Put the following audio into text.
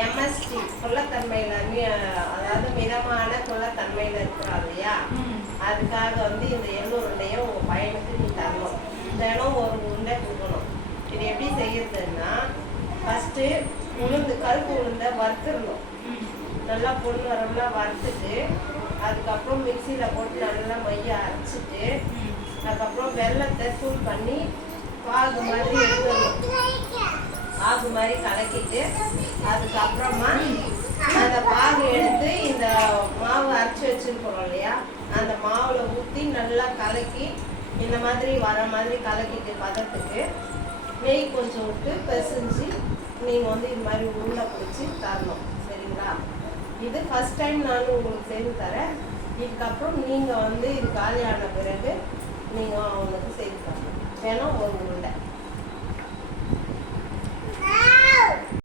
MST குள்ளத்தன்மையில் அதாவது மிதமான குள்ளத்தன்மையில் இருக்கிறா இல்லையா, அதுக்காக வந்து இந்த எள்ளு உருண்டையும் உங்கள் பையனுக்கு நீ தரணும். தினம் ஒரு உருண்டை கொடுக்கணும். இது எப்படி செய்யறதுன்னா, ஃபஸ்ட்டு கருப்பு உளுந்தை வறுத்துடணும். நல்லா பொண்ணு வரம்லாம் வறுத்துட்டு அதுக்கப்புறம் மிக்சியில் போட்டு நல்லா மைய அரைச்சிட்டு அதுக்கப்புறம் வெல்லத்தை தூள் பண்ணி பாகு மாதிரி எடுத்துடணும். பாகு மாதிரி கலக்கிட்டு அதுக்கப்புறமா அந்த பாகு எடுத்து இந்த மாவு அரைச்சி வச்சுருக்கிறோம் இல்லையா, அந்த மாவில் ஊற்றி நல்லா கலக்கி இந்த மாதிரி வர மாதிரி கலக்கிட்டு பதத்துக்கு நெய் கொஞ்சம் விட்டு பிசைஞ்சு நீங்கள் வந்து இது மாதிரி உருண்டை பிடிச்சி தரணும். சரிங்களா? இது ஃபஸ்ட் டைம் நான் உங்களுக்கு செய்து தரேன். இதுக்கப்புறம் நீங்கள் வந்து இது காலியான பிறகு நீங்கள் அவங்களுக்கு செய்து தரணும். வேணும் ஒரு உருண்டை.